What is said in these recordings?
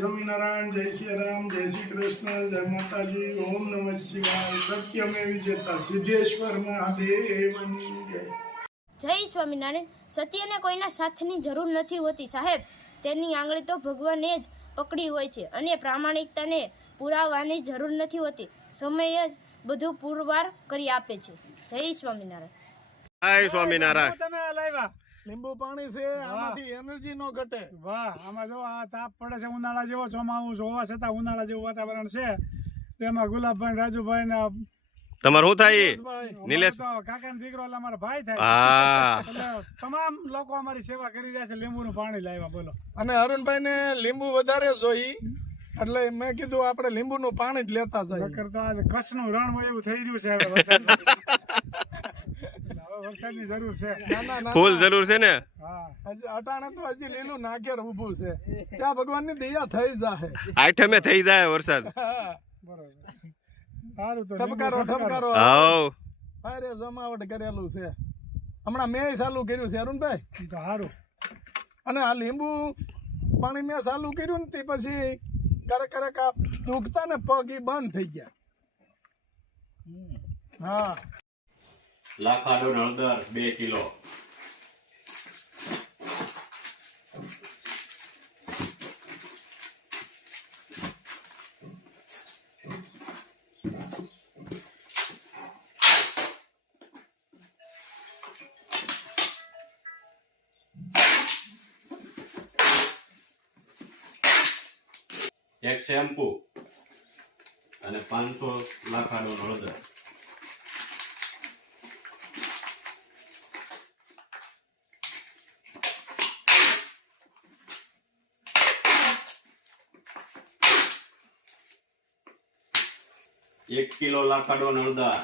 સ્વામિનારાયણ, જય શ્રી રામ, જય શ્રી કૃષ્ણ, જય માતાજી, ઓમ નમઃ શિવાય, સત્યમેવ વિજેતા, સિદ્ધેશ્વર મહાદેવની જય. જય સ્વામિનારાયણ. સત્યને કોઈના સાથની જરૂર નથી હોતી સાહેબ. તેની આંગળી તો ભગવાને જ પકડી હોય છે અને પ્રામાણિકતાને પુરાવાની જરૂર નથી હોતી. સમય જ બધું પુરવાર કરી આપે છે. જય સ્વામિનારાયણ. જય સ્વામિનારાયણ. તમે લાવ્યા લીંબુ પાણી છે, આમાંથી એનર્જી નો ઘટે. વાહ, આમાં જો આ તાપ પડે છે ઉનાળા જેવો, ચોમાસું હોવા છતાં ઉનાળા જેવું વાતાવરણ છે. તેમાં ગુલાબભાઈ, રાજુભાઈ ને તમારું શું થાય નિલેશ? કાકા ને દીકરો એટલે અમારા ભાઈ થાય. હા, એટલે તમામ લોકો અમારી સેવા કરી રહ્યા છે. લીંબુ નું પાણી લાવ્યા બોલો. અને અરુણભાઈ ને લીંબુ વધારે જોઈ એટલે મેં કીધું આપણે લીંબુ નું પાણી જ લેતા જઈએ. નકર તો આજે કચ્છ નું રણ હોય એવું થઈ રહ્યું છે. હવે વરસાદની જરૂર છે. ફૂલ જરૂર છે ને. હા, અટાણે તો હજી લીલું નાગેર ઊભું છે, ત્યાં ભગવાન ની દયા થઈ જાય. આઠમે થઈ જાય વરસાદ. બરોબર. સારું તો ઠપકારો ઠપકારો હાઉ અરે જમાવટ કરેલું છે. હમણાં મેં ચાલુ કર્યું છે અરુણભાઈ. ઈ તો સારું. અને આ લીંબુ પાણી મેં ચાલુ કર્યું ને તે પછી ક્યારેક આ દુખતા ને પગ ઈ બંધ થઈ ગયા. હા, લાખાડો હળદર 2 કિલો, એક શેમ્પુ અને 500 લાખાડો હળદર. એક કિલો લાખાડો હળદર.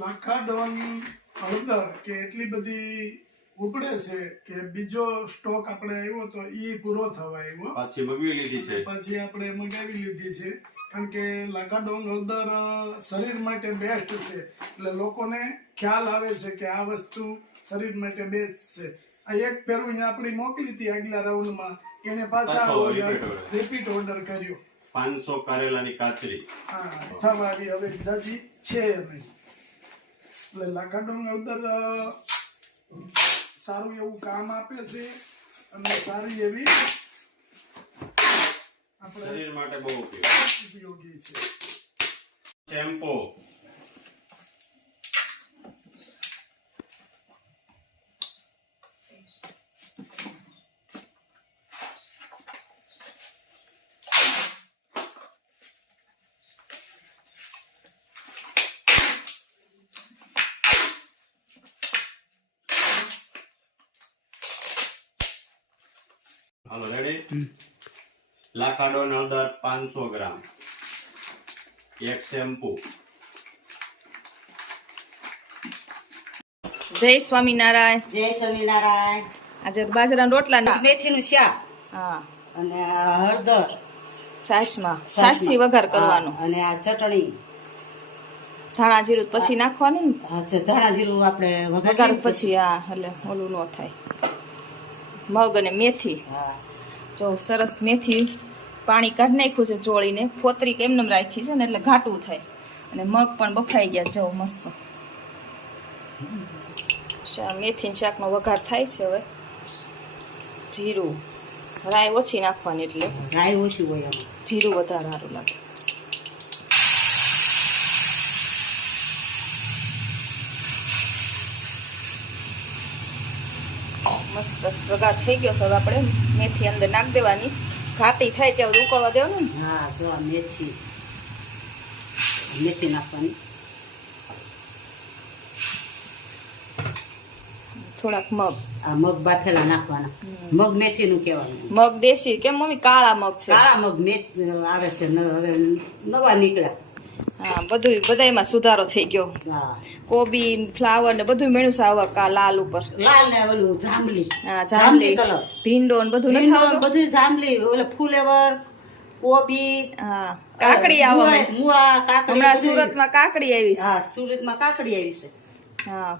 લાખાડોન હળદર કે એટલી બધી ઉપડે છે કે બીજો સ્ટોક આપણે આવ્યો તો ઈ પૂરો થવા આવ્યો. પાછી મગવી લીધી છે. પછી આપણે મગાવી લીધી છે કારણ કે લાખાડોન હળદર શરીર માટે બેસ્ટ છે. એટલે લોકોને ખ્યાલ આવે છે કે આ વસ્તુ શરીર માટે બેસ્ટ છે. આ એક પેરું અહીંયા આપણી મોકલી હતી આગલા રાઉન્ડમાં, એને પાછા રિપીટ ઓર્ડર કર્યો. 500 કારેલાની કાચરી. હા, થવાની હવે જાજી છે નહીં. એટલે લાખાડોન હળદર સારું એવું કામ આપે છે અને સારી એવી આપણે શરીર માટે બહુ ઉપયોગી છે. શેમ્પુ, હાલો રેડી. લાખાડો હળદર 500 ગ્રામ, એક શેમ્પુ, જય સ્વામિનારાયણ. જય સ્વામિનારાયણ. આજે બાજરાના રોટલા ના મેથીનું શાક હા અને હળદર છાશથી વઘાર કરવાનો. અને આ ચટણી ધાણા જીરું પછી નાખવાનું ને ધાણા જીરું આપણે વઘાર વઘારી પછી. હા, એટલે ઓલું ન થાય. મગ અને મેથી, હા, જો સરસ મેથી પાણી કાઢી નાખ્યું છે ચોળીને, ફોતરી એમને રાખી છે ને એટલે ઘાટું થાય. અને મગ પણ બફાઈ ગયા જો મસ્ત. મેથી શાકનો વઘાર થાય છે. હવે જીરું, રાઈ ઓછી નાખવાની એટલે રાઈ ઓછી હોય આમાં. જીરું વધારે સારું લાગે. મસ્ત વઘાર થઈ ગયો છે. હવે આપણે મેથી અંદર નાખી દેવાની. ઘાટી થાય ત્યાં ઉકળવા દેવાનું ને. હા, જો આ મેથી નાખવાની. થોડાક મગ, આ મગ બાફેલા નાખવાના. મગ મેથીનું કહેવાનું. મગ દેશી કેમ મમ્મી? કાળા મગ છે. કાળા મગ આવે છે હવે નવા નીકળ્યા. હા, બધાયમાં સુધારો થઈ ગયો. હા, કોબી, ફ્લાવર ને બધું મેળ્યું છે આવા કા લાલ ઉપર. લાલ ને ઓલું જાંબલી. હા, જાંબલી કલર, ભીંડો ને બધું નથી આવતું? બધું જાંબલી, ઓલે ફુલેવર, કોબી, હા, કાકડી આવે. મૂળા, કાકડી. હમણાં સુરતમાં કાકડી આવી છે. હા, સુરતમાં કાકડી આવી છે. હા,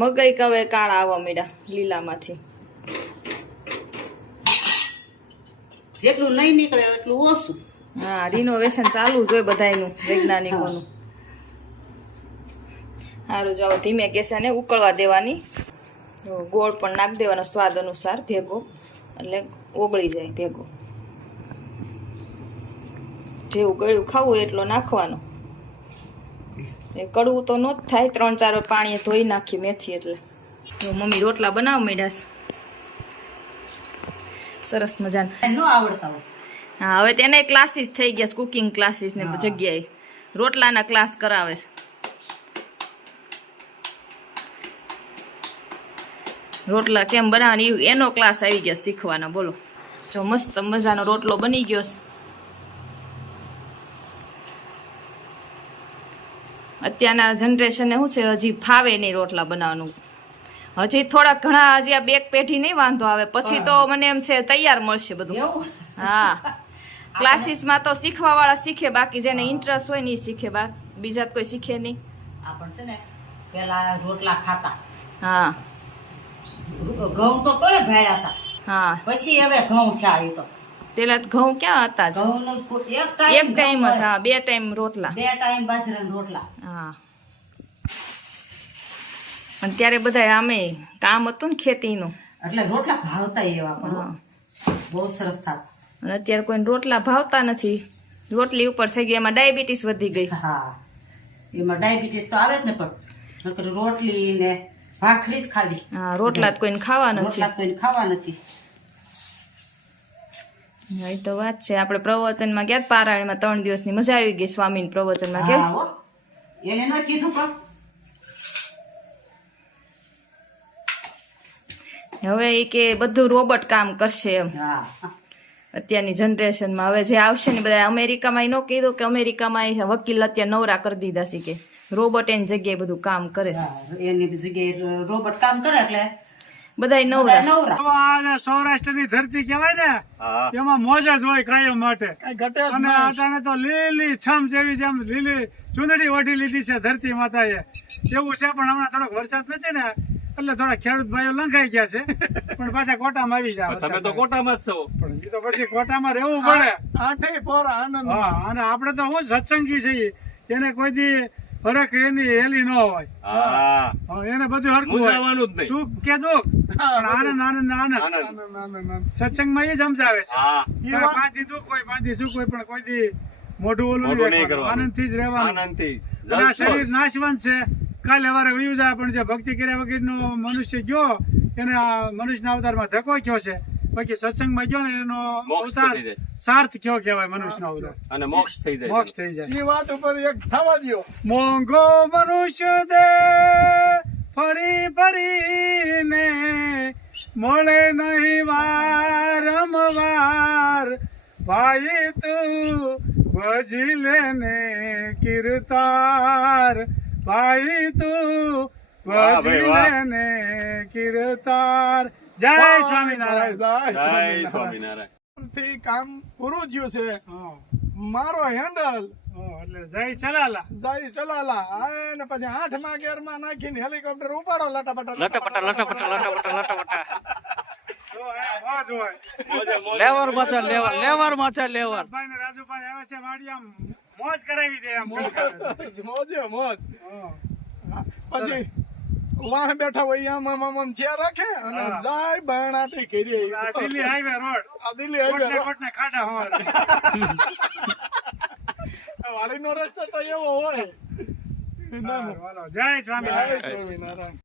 મગઈ કવે કાળા આવવા માંડ્યા લીલામાંથી. જેટલું નહીં નીકળે એટલું ઓછું. હા રિનોવેશન ચાલુ જ હોય બધાયનું વૈજ્ઞાનિકોનું. સારું જાઓ ધીમે ગેસે ને ઉકળવા દેવાની. જો ગોળ પણ નાખી દેવાનો સ્વાદ અનુસાર ભેગો, એટલે ઓગળી જાય ભેગો. જેવું ગળ્યું ખાવું એટલો નાખવાનો. એ કડવું તો ન જ થાય. 3-4 વાર પાણીએ ધોઈ નાખી મેથી. એટલે જો મમ્મી રોટલા બનાવ માંડ્યા છે. સરસ મજાના. ન આવડતા હોય હા હવે તેને ક્લાસીસ થઈ ગયા, કુકિંગ ક્લાસીસ ને જગ્યાએ રોટલાના ક્લાસ કરાવે છે. રોટલા કેમ બનાવવાની એનો ક્લાસ આવી ગયા શીખવાના. બોલો જો મસ્ત મજાનો રોટલો બની ગયો છે. અત્યારના જનરેશનને શું છે, હજી ફાવે નહીં રોટલા બનાવવાનું. હજી થોડા ઘણા હજી આ 2 પેઢી નહીં વાંધો આવે, પછી તો મને એમ છે તૈયાર મળશે બધું. એવું હા ક્લાસીસમાં તો શીખવા વાળા શીખે, બાકી જેને ઇન્ટરેસ્ટ હોય ને એ શીખે, બીજા તો કોઈ શીખે નહીં. આપણ છે ને પેલા રોટલા ખાતા, હા ઘઉં તો કોને ભેળ્યા હતા, હા પછી હવે ઘઉં થયા. એ તો પેલા તો ઘઉં ક્યાં હતા જ, ઘઉં એક ટાઈમ જ. હા 2 ટાઈમ રોટલા. 2 ટાઈમ બાજરાના રોટલા. હા અને ત્યારે બધા આમે કામ હતું ને ખેતીનું, એટલે રોટલા ભાવતા એવા પણ હા. બહુ સરસ થતા. અને અત્યારે કોઈને રોટલા ભાવતા નથી. રોટલી ઉપર થઈ ગઈ, એમાં ડાયાબિટીસ વધી ગઈ. હા એમાં ડાયાબિટીસ તો આવે જ ને, પણ નકર રોટલી ને ભાખરી જ ખાવી. હા રોટલા તો કોઈને ખાવા નથી. રોટલા કોઈને ખાવા નથી. હા, એ તો વાત છે. આપણે પ્રવચનમાં ગયા પારાયણમાં 3 દિવસની મજા આવી ગઈ. સ્વામીના પ્રવચનમાં કે હા હો, એને ન કીધું પણ હવે એ કે બધું રોબોટ કામ કરશે એમ. હા અત્યારની જનરેશનમાં હવે જે આવશે ને બધા, અમેરિકામાં ન કીધું કે અમેરિકામાં વકીલ અત્યારે નવરા કરી દીધા છે કે રોબોટ એની જગ્યાએ બધું કામ કરે છે. હા, એની જગ્યાએ રોબોટ કામ કરે એટલે બધાય નવરા. નવરા. તો આ સૌરાષ્ટ્રની ધરતી કહેવાય ને, હા એમાં મોજ જ હોય કાયમ માટે. કઈ ઘટે જ અને નહીં. અટાણે તો લીલી છમ જેવી જેમ લીલી ચૂંદડી ઓઢી લીધી છે ધરતી માતાએ, એવું છે. પણ હમણાં થોડોક વરસાદ નથી ને, એટલે થોડા ખેડૂત ભાઈઓ લંઘાઈ ગયા છે, પણ પાછા કોટામાં આવી જાય. તમે તો કોટામાં જ છો. પણ એ તો પછી કોટામાં રહેવું પડે. આઠે પોરા આનંદ. હા અને આપણે તો હું સત્સંગી છીએ, એને કોઈ દી ફરક એની હેલી ન હોય. હા હા, એને બધું હરખું હોય, મૂંઝાવાનું જ નહીં. સુખ કે દુઃખ, પણ આનંદ આનંદ ને આનંદ. આનંદ. સત્સંગમાં એ જ સમજાવે છે. હા પાંચથી દુઃખ હોય, પાંચથી સુખ હોય, પણ કોઈ દી મોઢું ઓલું મોઢું નહીં નહીં કરવાનું. કરવાનું. આનંદથી જ રહેવાનું. આનંદથી અને આ જલસો. શરીર નાશવંત છે, કાલે વારે વયું જાય. પણ જે ભક્તિ કર્યા વગરનો મનુષ્ય ગયો, એને આ મનુષ્યના અવતારમાં ધક્કો થયો છે. બાકી સત્સંગમાં ગયો ને એનો મોક્ષ અવતાર થઈ જાય. સાર્થ કયો કહેવાય મનુષ્યનો અવતાર. અને મોક્ષ થઈ જાય. મોક્ષ થઈ જાય. એ વાત ઉપર એક થવા દ્યો. મોંઘો મનુષ્ય દે ફરી ફરીને, મળે નહીં વારંવાર. ભાઈ તું ભજી લેને કીર્તાર, ભાઈ તું વાહ ભાઈ, ભજી વાહ. લેને કીર્તાર. જય સ્વામિનારાયણ. જય સ્વામિનારાયણ. થી કામ પૂરું થયું છે. હા. મારો હેન્ડલ એટલે જય ચલાલા. જાય ચલાલા અને પછી 8મા ગેરમાં નાખીને હેલિકોપ્ટર ઉપાડો લટાપટા. જો આ મોજ હોય. લેવર માથે લેવર ભાઈ ને રાજુભાઈ આવે છે વાડિયા, મોજ કરાવી દે એમ. મોજે મોજ. હા. પછી વાહ બેઠા હોય આમ થયા રાખે અને હા. જાય બરણાટી કરી. આ દિલ્હી હાઈવે રોડ, આ દિલ્હી હાઈવે કોટને ખાડા હોય. વાડીનો રસ્તો તો એવો હોય. હાલો, જય સ્વામિનારાયણ. જય સ્વામિનારાયણ.